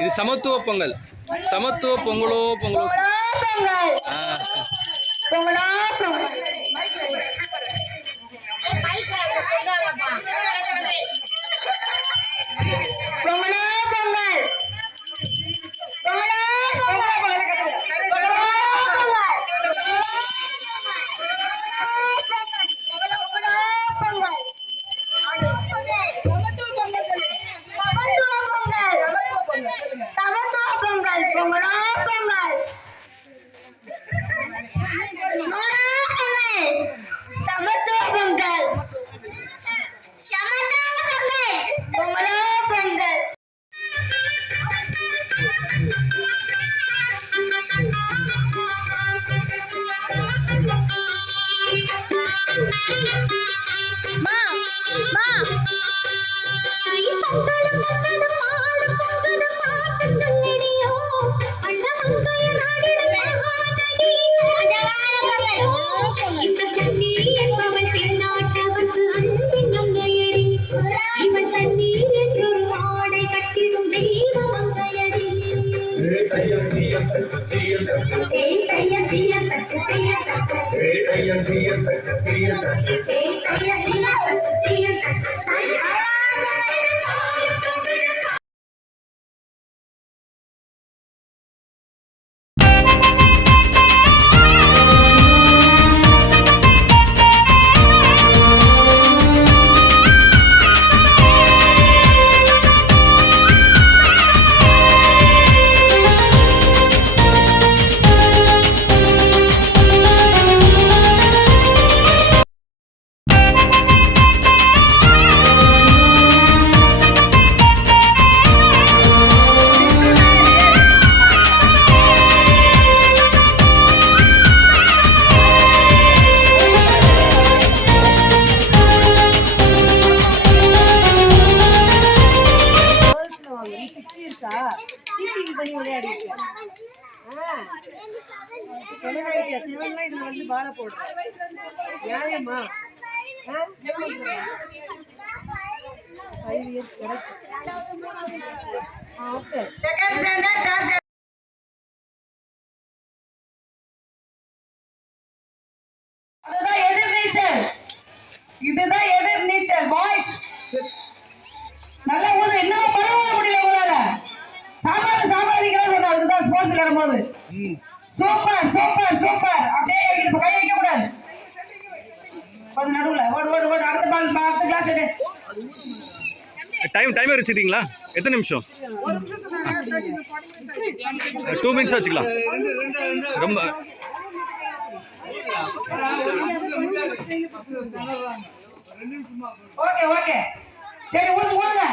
இது சமத்துவ பொங்கல். சமத்துவ பொங்கலோ பொங்கலோ பொங்கல். பொங்கலோ பொங்கல். பொங்கலோ பொங்கல். இதுதான் எதிர் நீச்சல் பாய்ஸ். நல்லா ஊது. இன்னும் பரவாயில்ல முடியல உங்களால. சாமாதிக்கிறேன் சொன்ன அதுக்குதான் ஸ்போர்ட்ஸ் விளையாடும் போது. Super super super. அப்படியே கை வைக்க கூடாது. கொஞ்சம் நடுவுல ஓடு ஓடு ஓடு. அடுத்த கிளாஸ் எடு. டைம் வச்சுட்டீங்களா? எத்தனை நிமிஷம்? 2 மினிட்ஸ் வச்சுக்கலாம். ரொம்ப ஓகே ஓகே சரி ஊதுங்க.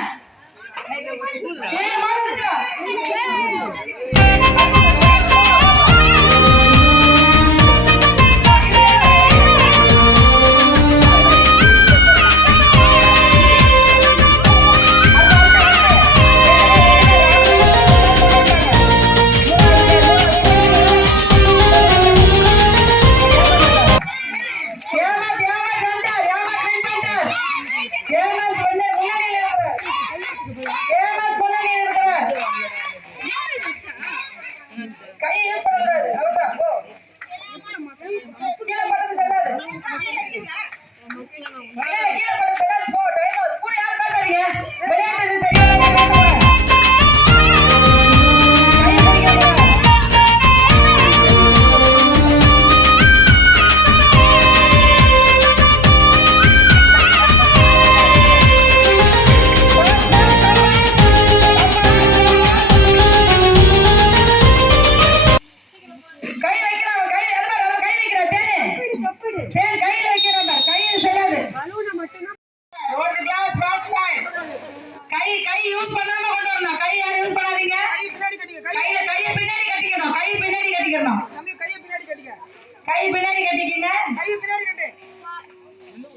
ஏய் மாடு அடிச்சா.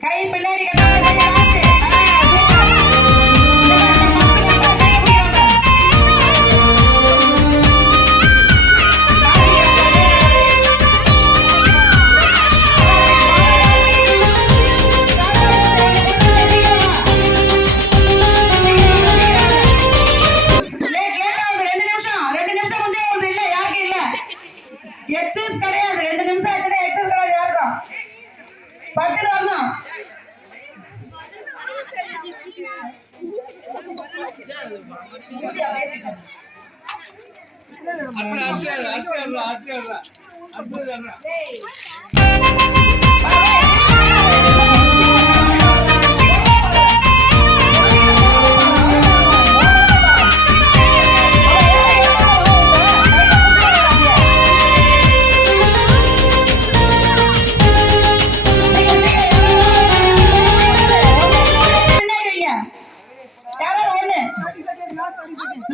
கை பின்னாடி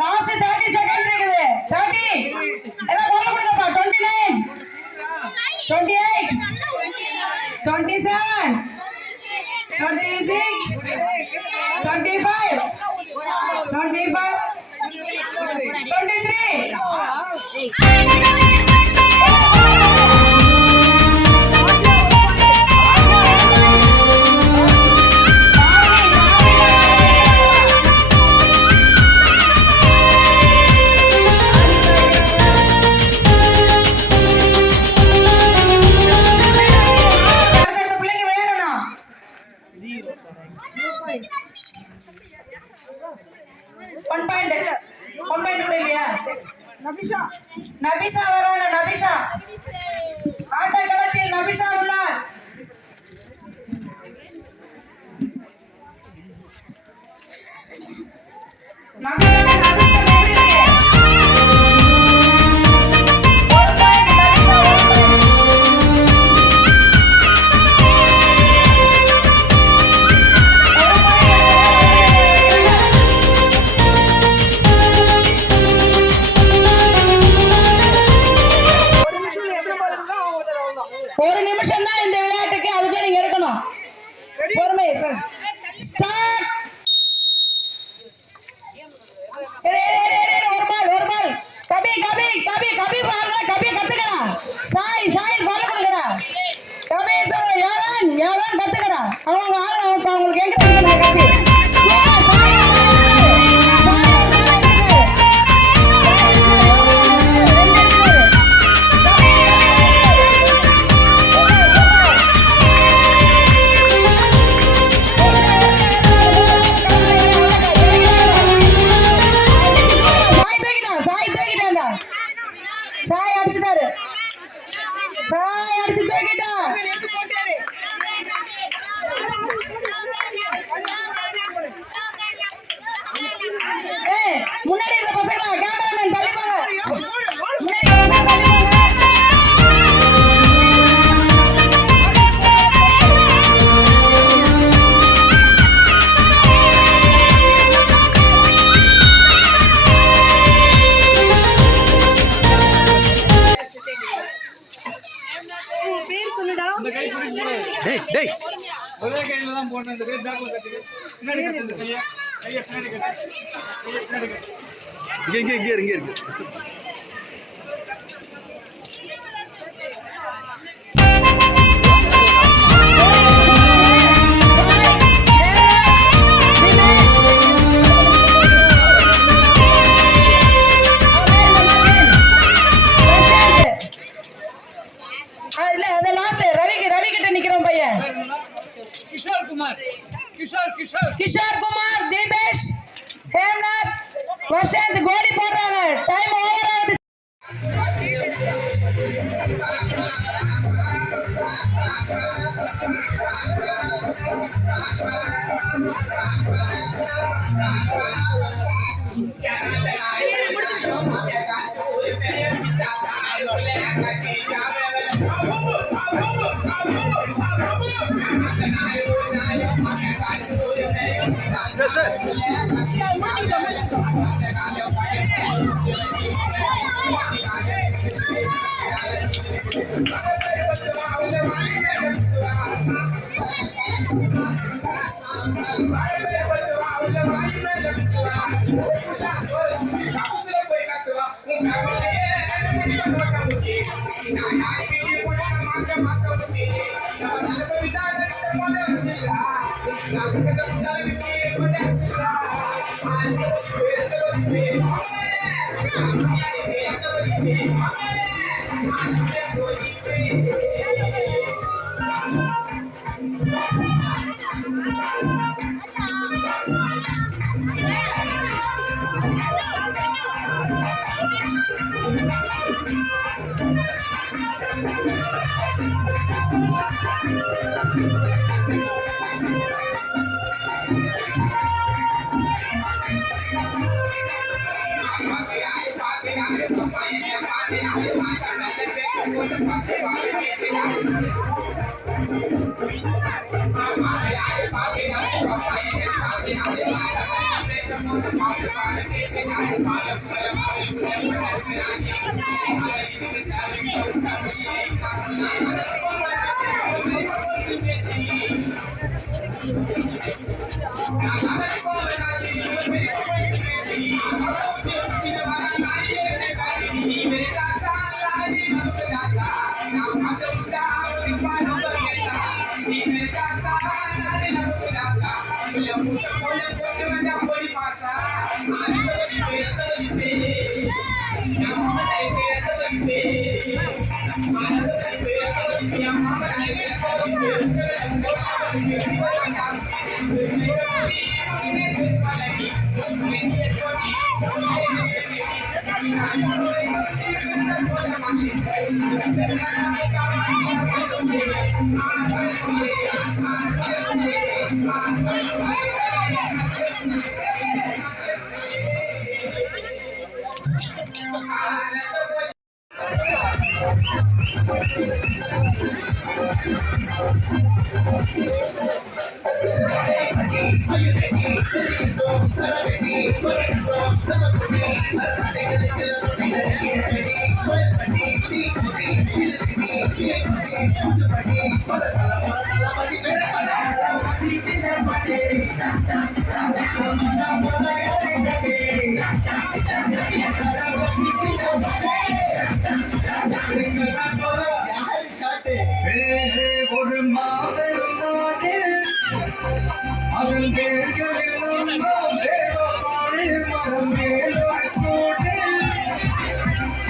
லாஸ்ட் 30 செகண்ட் இருக்குது 30 எல்லாம் போல கொடுங்கப்பா 29 28 27 26 25 23 நபிஷா வராங்க நபிஷா ஆட்டக்களத்தில் நபிஷா உள்ளார் நபிஷா ஒரு நிமிஷம் தான் இந்த விளையாட்டுக்கு, அதுக்குள்ள நீங்க எடுக்கணும். பொறுமை. ஸ்டார்ட். ஒரு பால். கபி பாருங்க, கபி கத்துக்கடா. சாய் கொல்ல கொடுக்கடா. கபி யாவன் கத்துக்கடா. அவங்க அவங்களுக்கு என்கரேஜ் பண்ணுங்க கபி. சூப்பர் சாய். சாய் அடிச்சுட்டாரு. சாய் அடிச்சு தூக்கிட்டா. முன்னாடி இருக்க பசங்களா கேமராமேன் தள்ளி போங்க. முன்னாடி இருக்க பசங்க தள்ளி போங்க. டேய் ஒரே கையில தான் போடணும். இந்த கை பேக்ல கட்டுங்க. பின்னாடி கட்டு. இந்த கையை பின்னாடி கட்டு. இங்க இருக்கு. கிஷோர் குமார், தீபேஷ், ஹேம்நாத், வசந்த் கோலி போடுறாங்க. டைம் ஓவர் ஆகுது. ஒரு மாபெரும் நாட்டில் அதன் பேர்களில் மரம் வேலோடு கோட்டில்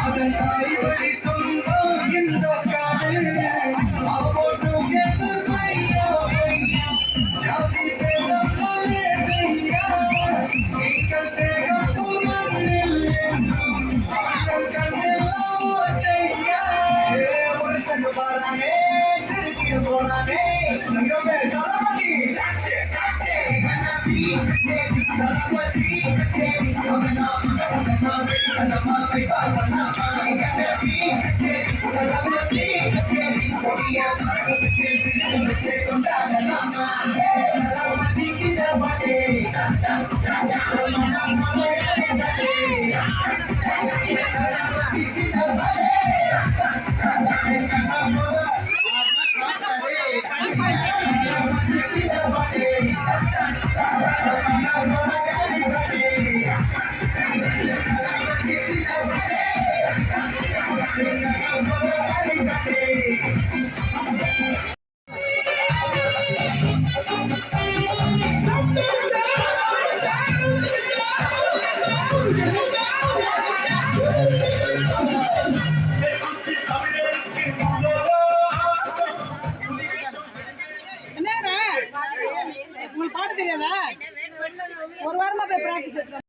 அதன் தாய்வழி சொந்தம் இந்த காடு அப்போது எதிர்மையா ஜாதி பேதம் கையா எங்கள் சேகப்பூர் மண்ணில் மக்கள் கண்ணெல்லாம் செய்யா ஒருத்தன் பாரானே திருக்கிட்டு போனானே சங்கமே தளபதி என்னடா உங்களுக்கு பாட்டு தெரியாதா? ஒரு வாரமா போய் பிராக்டிஸ் எடுத்து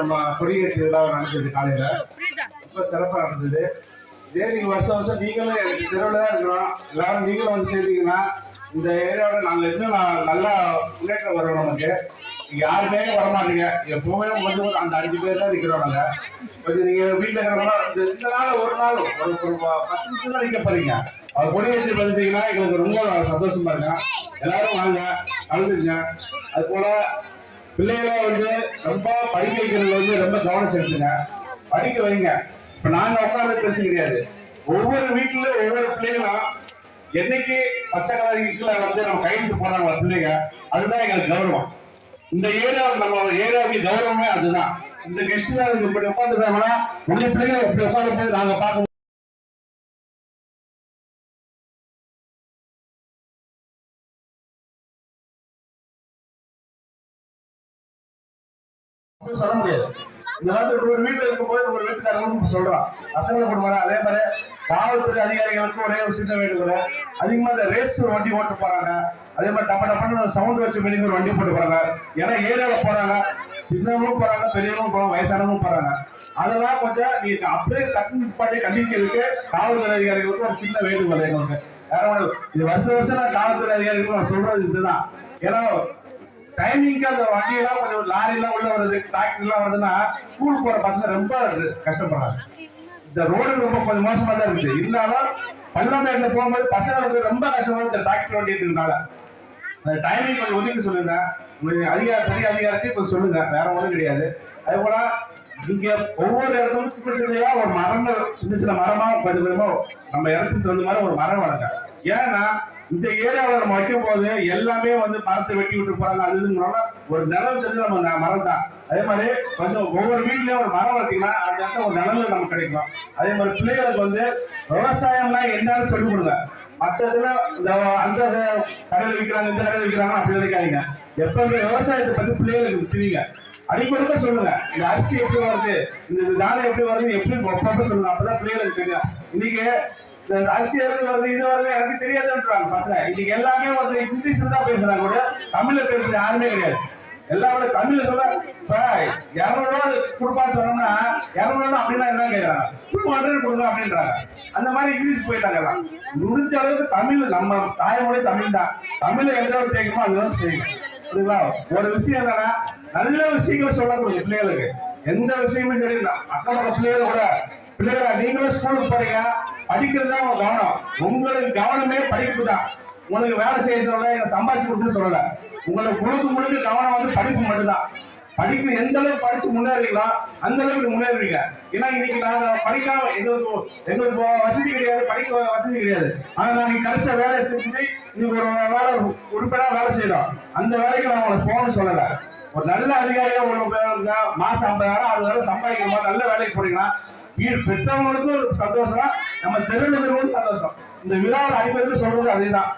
நம்ம கொடியேற்று விழா நடந்தது காலையில ரொம்ப சிறப்பா நடந்தது. இதே நீங்க வருஷம் வருஷம் நீங்களும் எனக்கு தெருவில் தான் இருக்கிறோம், எல்லாரும் நீங்களும் வந்து சேர்ந்தீங்கன்னா இந்த ஏரியாவில் நாங்கள் இன்னும் நல்லா முன்னேற்றம் வரோம். நமக்கு யாருமே வரமாட்டீங்க, எப்பவுமே வந்து அந்த 5 பேர் தான் இருக்கிறோம். நாங்கள் கொஞ்சம் நீங்க வீட்டில் இருக்கிறவங்க இந்த நாள் ஒரு நாள் ஒரு 10 நிமிஷம் தான் நிற்க போறீங்க. அவர் கொடியேற்றி வந்துட்டீங்கன்னா எங்களுக்கு ரொம்ப சந்தோஷமா இருக்கும். எல்லாரும் வாங்க, கலந்துருங்க. அது போல பிள்ளைகளை வந்து ரொம்ப படிக்க வைக்கிறதுல வந்து ரொம்ப கவனம் செலுத்துங்க, படிக்க வைங்க. இப்ப நாங்க உட்கார்ந்து பேச கிடையாது, ஒவ்வொரு வீட்டுல ஒவ்வொரு பிள்ளைகளும் என்னைக்கு பச்சை கலரிக்குள்ள வந்து நம்ம கையெழுத்து போறாங்க பிள்ளைங்க, அதுதான் எங்களுக்கு கௌரவம். இந்த ஏரியா நம்ம ஏரியாவுக்கு கௌரவமே அதுதான். இந்த கெஸ்ட் தான் இப்படி உட்காந்துருக்காங்கன்னா உங்க பிள்ளைங்க இப்படி உட்காந்து போது நாங்க பார்க்க சொல்ல முடியாது. இந்த காலத்துல ஒரு வீட்டுல இருக்கும்போது ஒரு வீட்டுக்காரங்களும் சொல்றான் பசங்களை கொடுப்பாங்க. அதே மாதிரி காவல்துறை அதிகாரிகளுக்கும் ஒரே ஒரு சின்ன வேண்டுகோள், அதிகமா இந்த ரேஸ் வண்டி ஓட்டு போறாங்க. அதே மாதிரி டப்ப டப்பன்னு சவுண்ட் வச்சு மீனிங் ஒரு வண்டி போட்டு போறாங்க. ஏன்னா ஏரியாவில போறாங்க, சின்னவங்களும் போறாங்க, பெரியவங்களும் போறாங்க, வயசானவங்களும் போறாங்க. அதெல்லாம் கொஞ்சம் நீங்க அப்படியே டக்கு நிப்பாட்டி கண்டிக்கிறதுக்கு காவல்துறை அதிகாரிகளுக்கு ஒரு சின்ன வேண்டுகோள் எங்களுக்கு. இது வருஷம் நான் காவல்துறை அதிகாரிகளுக்கு நான் சொல்றது இதுதான். ஏன்னா டைமிங்க்கு அந்த வண்டியெல்லாம் கொஞ்சம் லாரி எல்லாம் உள்ள வருது, டிராக்டர் எல்லாம் வருதுன்னா ஸ்கூல் போற பசங்க ரொம்ப கஷ்டப்படுறாங்க. இந்த ரோடு ரொம்ப கொஞ்சம் மோசமா தான் இருக்குது. இருந்தாலும் பள்ளமேட்ல போகும்போது பசங்களுக்கு ரொம்ப கஷ்டமா இந்த டிராக்டர் வண்டி இருக்கிறதுனால அந்த டைமிங் கொஞ்சம் ஒதுக்கி சொல்லுங்க. பெரிய அதிகாரத்தையும் கொஞ்சம் சொல்லுங்க, வேற ஒன்றும் கிடையாது. அதே போல நீங்க ஒவ்வொரு இடத்தும் சின்ன சின்னையா ஒரு மரங்கள், சின்ன சின்ன மரமா கொஞ்சம் கொஞ்சமா நம்ம இடத்துக்கு தகுந்த மாதிரி ஒரு மரம் வளர்க்க. ஏன்னா இந்த ஏரியாவில் நம்ம வைக்கும் போது எல்லாமே வந்து மரத்தை வெட்டி விட்டு போறாங்க. அதுங்கிறோம்னா ஒரு நிலம் தெரிஞ்சு நம்ம மரம் தான். அதே மாதிரி கொஞ்சம் ஒவ்வொரு வீட்லயும் ஒரு மரம் வளர்த்தீங்கன்னா அந்த இடத்துல ஒரு நிலங்கள் நமக்கு கிடைக்கும். அதே மாதிரி பிள்ளைகளுக்கு வந்து விவசாயம்னா என்னன்னு சொல்லிக் கொடுங்க. மற்றதுல இந்த அந்த கடையில் விற்கிறாங்க, இந்த கடையில் விற்கிறாங்க அப்படி நினைக்காதீங்க. எப்பவுமே விவசாயத்தை பத்தி பிள்ளைகளுக்கு தெரியுங்க, அடிக்கொடுக்க சொல்லுங்க. இந்த அரிசி எப்படி வருது, இந்த தானியம் எப்படி வருது, எப்படி ஒப்பப்ப சொல்லுங்க. அப்பதான் பிள்ளைகளுக்கு தெரியும். இன்னைக்கு இந்த அரிசி வருது இது வருது எனக்கு தெரியாதுன்றாங்க பசங்க. இன்னைக்கு எல்லாமே வந்து இங்கிலீஷ்ல தான் பேசுறாங்க, கூட தமிழ்ல பேசுறது யாருமே கிடையாது. எல்லாரோட தமிழ்ல சொல்ல இப்ப 200 ரூபா கொடுப்பான்னு சொன்னோம்னா 200 ரூபா அப்படின்னா என்ன கேட்கறாங்க, 200 கொடுங்க அப்படின்றாங்க. அந்த மாதிரி இங்கிலீஷ் போயிட்டாங்க. எல்லாம் முடிஞ்ச அளவுக்கு தமிழ், நம்ம தாய்மொழி தமிழ் தான். தமிழ்ல எந்த ஒரு கேட்கணுமோ அதுதான் செய்யணும். புரியுங்களா? ஒரு விஷயம் என்னன்னா நல்ல விஷயங்களை சொல்லக்கூடிய பிள்ளைகளுக்கு எந்த விஷயமும் சரி. அக்கா பிள்ளைகள் கூட பிள்ளைகளா நீங்களும் ஸ்கூலுக்கு போறீங்க, படிக்கிறது தான் உங்க கவனம். உங்களுக்கு கவனமே படிப்பு தான். உங்களுக்கு வேலை செய்ய சொல்லல, எனக்கு சம்பாதிச்சு கொடுத்து சொல்லல. உங்களுக்கு முழுக்க கவனம் வந்து படிப்பு மட்டும்தான். படிப்பு எந்த அளவுக்கு படிச்சு முன்னேறீங்களோ அந்த அளவுக்கு முன்னேறுவீங்க. ஏன்னா இன்னைக்கு நாங்க படிக்காம எங்களுக்கு வசதி கிடையாது, படிக்க வசதி கிடையாது. ஆனா நாங்க கிடைச்ச வேலை செஞ்சு இன்னைக்கு ஒரு வேலை உறுப்பினரா வேலை செய்யறோம். அந்த வேலைக்கு நான் உங்களுக்கு போகணும்னு சொல்லல. ஒரு நல்ல அதிகாரியா உங்களுக்கு மாசம் 50,000 60,000 சம்பாதிக்கிற மாதிரி நல்ல வேலைக்கு போறீங்கன்னா வீடு பெற்றவங்களுக்கும் ஒரு சந்தோஷம், நம்ம தெரிஞ்சவங்களுக்கும் சந்தோஷம். இந்த விழாவில் அனைவருக்கும் சொல்றது அதேதான்.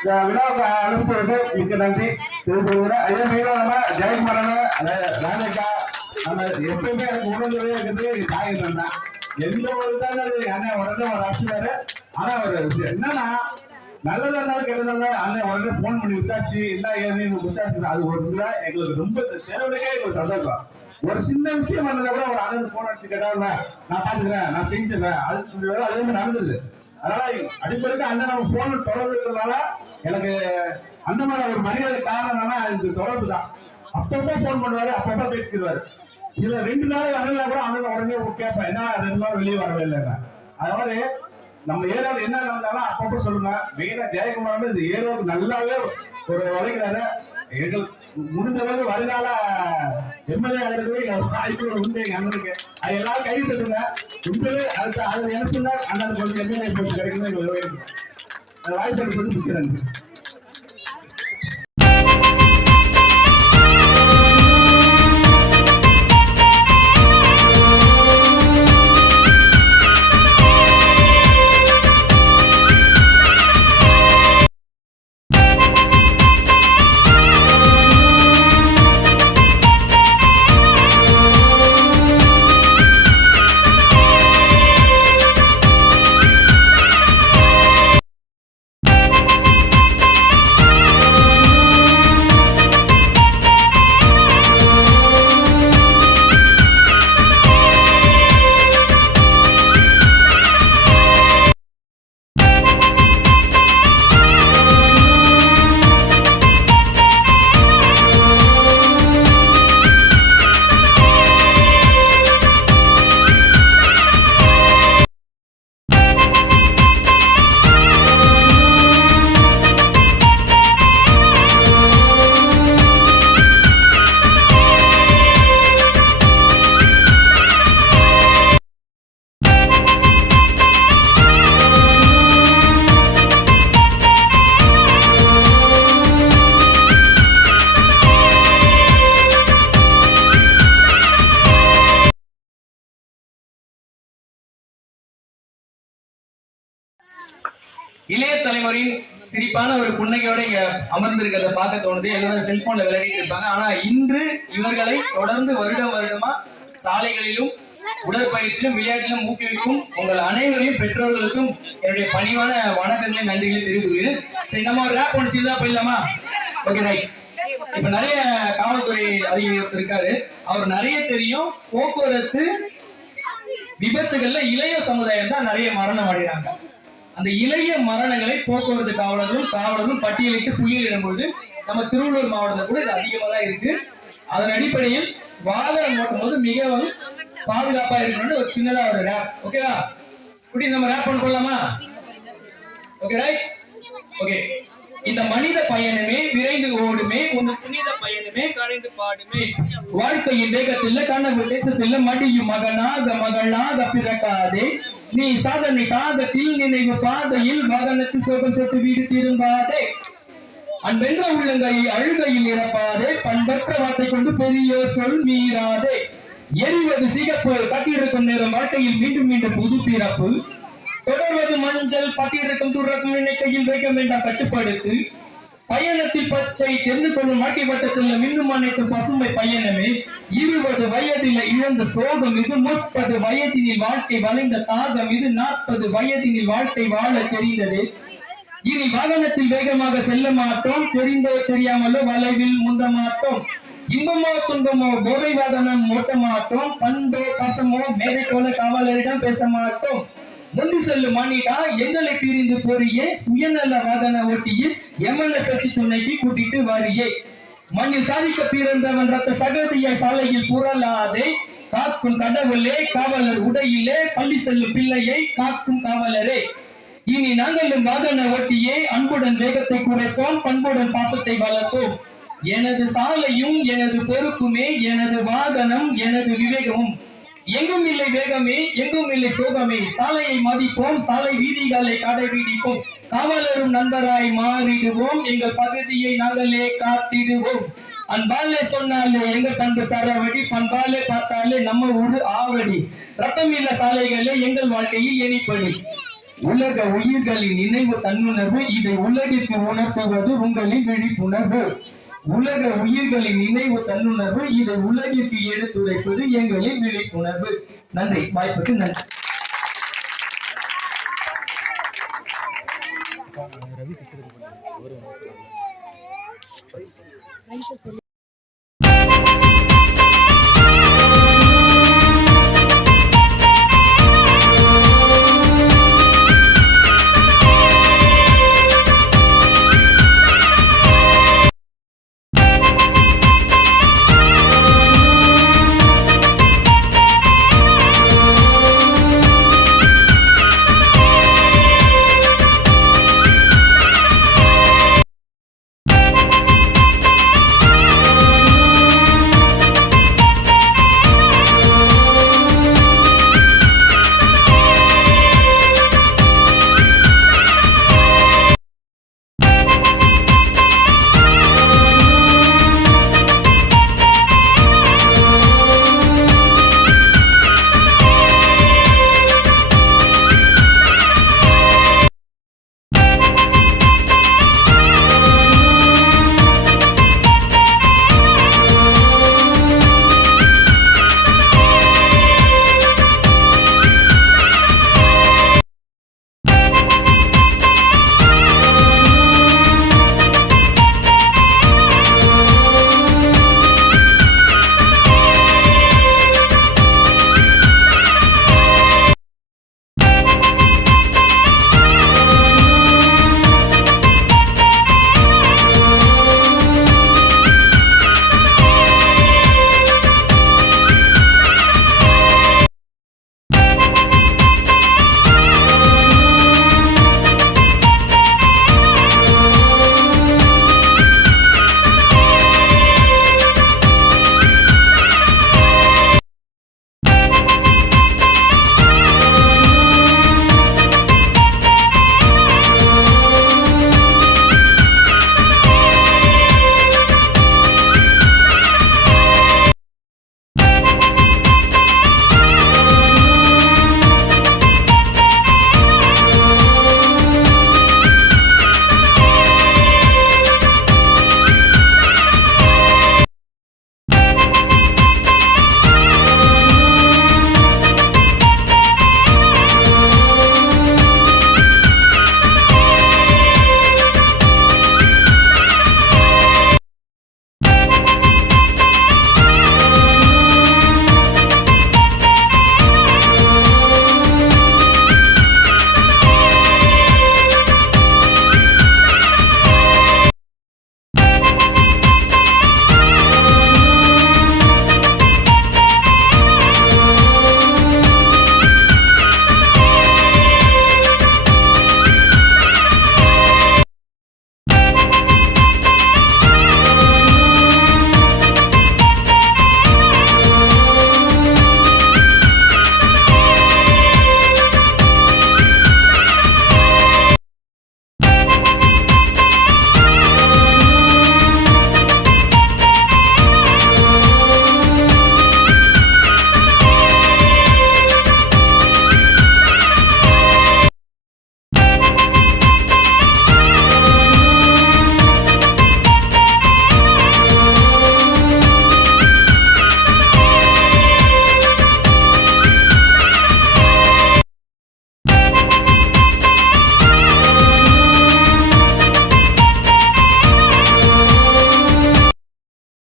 இந்த விழாவுக்கு அனுப்பிச்சதுக்கு மிக்க நன்றி தெரிவித்துக்கிறேன். அதே மாதிரி நம்ம ஜெயக்குமாரன் ராஜேக்கா நம்ம எப்பவுமே எனக்கு உணர்ந்ததே இருக்கிறது தாயன் தான். எந்த ஒரு தான் அண்ணன் உடனே ஒரு அடிச்சுவாரு. ஆனா ஒரு என்னன்னா நல்லதா இருந்தாலும் கெட்டதா அண்ணன் உடனே போன் பண்ணி விசாரிச்சு என்ன ஏதுன்னு விசாரிச்சு அது ஒரு எங்களுக்கு ரொம்ப தேவைக்கே எங்களுக்கு சந்தோஷம். ஒரு சின்ன விஷயம் வந்ததை கூட ஒரு அண்ணன் போன் அடிச்சு கேட்டாங்க, நான் பாத்துக்கிறேன், நான் செஞ்சுக்கிறேன், அது சொல்லி அதே மாதிரி நடந்தது. அதனால அடிப்படைக்கு அண்ணன் நம்ம போன் தொடர்பு இருக்கிறதுனால எனக்கு அந்த மாதிரி ஒரு மரியாதை காரணம்னா இந்த தொடர்பு தான். அப்பப்போ போன் பண்ணுவாரு, அப்பப்போ பேசிக்கிறாரு. இதுல 2 நாள் அண்ணன் கூட அண்ணன் உடனே கேட்பேன், என்ன 2 நாள் வெளியே வரவே இல்லைங்க. அதனால நம்ம ஏரியாவில் என்ன நடந்தாலும் அப்பப்போ சொல்லுங்க. மெயினா ஜெயக்குமார் இந்த ஏரியாவுக்கு நல்லாவே ஒரு உழைக்கிறாரு. எங்களுக்கு முடிஞ்ச அளவுக்கு வருங்கால எம்எல்ஏ ஆகிறதுக்கு வாய்ப்புகள் உண்டு எங்க அண்ணனுக்கு. அது எல்லாரும் கை தட்டுங்க. உண்மையிலே அது நினைச்சுன்னா அண்ணன் கொஞ்சம் எம்எல்ஏ போஸ்ட் கிடைக்கணும். வாய்ப்பு முக்கியம். இளைய தலைமுறையின் சிரிப்பான ஒரு புன்னகையோட இங்க அமர்ந்திருக்கிறத பார்க்க தோணுது. எல்லாரும் செல்போன்ல விளையாடிட்டு இருப்பாங்க. ஆனா இன்று இவர்களை தொடர்ந்து வருடமா சாலைகளிலும் உடற்பயிற்சியிலும் விளையாட்டிலும் ஊக்குவிக்கும் உங்கள் அனைவரையும் பெற்றோர்களுக்கும் என்னுடைய பணிவான வணக்கங்களை நன்றிகளை தெரிவித்துள்ளேன். சரி, நம்ம ஒரு ரேப் ஒன்று செய்தா போயிடலாமா? Okay, right. இப்ப நிறைய காவல்துறை அதிகாரி இருக்காரு. அவர் நிறைய தெரியும். போக்குவரத்து விபத்துகள்ல இளைய சமுதாயம் தான் நிறைய மரணம் அடைகிறாங்க. அந்த இளைய மரணங்களை போக்குவரத்து காவலர்களும் பட்டியலிட்டு புள்ளியிடும் பொழுது நம்ம திருவள்ளூர் மாவட்டத்தில் கூட இது அதிகமாக தான் இருக்கு. அதன் அடிப்படையில் வாகனம் ஓட்டும் போது மிகவும் பாதுகாப்பா இருக்கணும்னு ஒரு சின்னதா ஒரு ரேப். ஓகேவா? இப்படி நம்ம ரேப் பண்ண போடலாமா? Okay, right. ஓகே. இந்த மனித பயணமே விரைந்து ஓடுமே, உன் புனித பயணமே கரைந்து பாடுமே, வாழ்க்கையின் வேகத்தில் கனவு தேசத்தில் மடியும் மகளாக பிறக்காதே, நீ சாதனை தாகத்தில் நினைவு பாதையில் வாகனத்தில் சோகம் சேர்த்து வீடு திரும்பாதே, அன்பென்ற உள்ளங்கையை அழுகையில் நிரப்பாதே, பண்பற்ற வார்த்தை கொண்டு பெரிய சொல் மீறாதே, எரிவது சிகப்பு கட்டியிருக்கும் நேரம் வாழ்க்கையில் மீண்டும் மீண்டும் புது பிறப்பு, தொடர்வது மஞ்சள் பட்டியிருக்கும் துறக்கும் நினைக்கையில் வைக்க வேண்டாம் கட்டுப்படுத்து, பயணத்தில் பச்சை தெரிந்து கொள்ளும் வாழ்க்கை வட்டத்தில் மின்னும் அனைத்தும் பசுமை பயணமே, 20 வயதில் இழந்த சோகம் இது, 30 வயதினில் வாழ்க்கை வளைந்த தாகம் இது, 40 வயதினில் வாழ்க்கை வாழ தெரிந்தது, இனி வாகனத்தில் வேகமாக செல்ல மாட்டோம், தெரிந்தோ தெரியாமலோ வளைவில் முந்த மாட்டோம், இன்பமோ துன்பமோ போதை வாகனம் ஓட்ட மாட்டோம், பண்போ பசமோ மேடை போல காவலரிடம் பேச மாட்டோம், முந்தி செல்லும் மணிடா எங்களை பிரிந்து போறியே, சுயநல வாகன ஓட்டியே எமன கட்சி துணைக்கு கூட்டிட்டு வாரியே, மண்ணில் சாதிக்க பிறந்தவன் ரத்த சகதிய சாலையில் புரளாதே, காக்கும் கடவுளே காவலர் உடையிலே பள்ளி செல்லும் பிள்ளையை காக்கும் காவலரே, இனி நாங்களும் வாகன ஓட்டியே அன்புடன் வேகத்தை குறைப்போம், பண்புடன் பாசத்தை வளர்ப்போம், எனது சாலையும் எனது பொறுப்புமே, எனது வாகனம் எனது விவேகமும், எங்கும் இல்லை வேகமே எங்கும் இல்லை சோகமே, சாலையை மதிப்போம் சாலை வீதிகளை கடைபிடிப்போம், காவலரும் நண்பராய் மாறிடுவோம், எங்கள் பகுதியை நாங்களே காத்திடுவோம், அன்பாலே சொன்னாலே எங்க பண்பு சரவடி, பண்பாலே பார்த்தாலே நம்ம ஊரு ஆவடி, ரத்தம் இல்ல சாலைகளே எங்கள் வாழ்க்கையில் எனிப்படி, உலக உயிர்களின் நினைவு தன்னுணர்வு, இதை உலகிற்கு உணர்த்துவது உங்களின் விழிப்புணர்வு, உலக உயிர்களின் நினைவு தன்னுணர்வு, இதை உலகிற்கு எடுத்துரைப்பது எங்களின் விழிப்புணர்வு. நன்றி. வாய்ப்புக்கு நன்றி.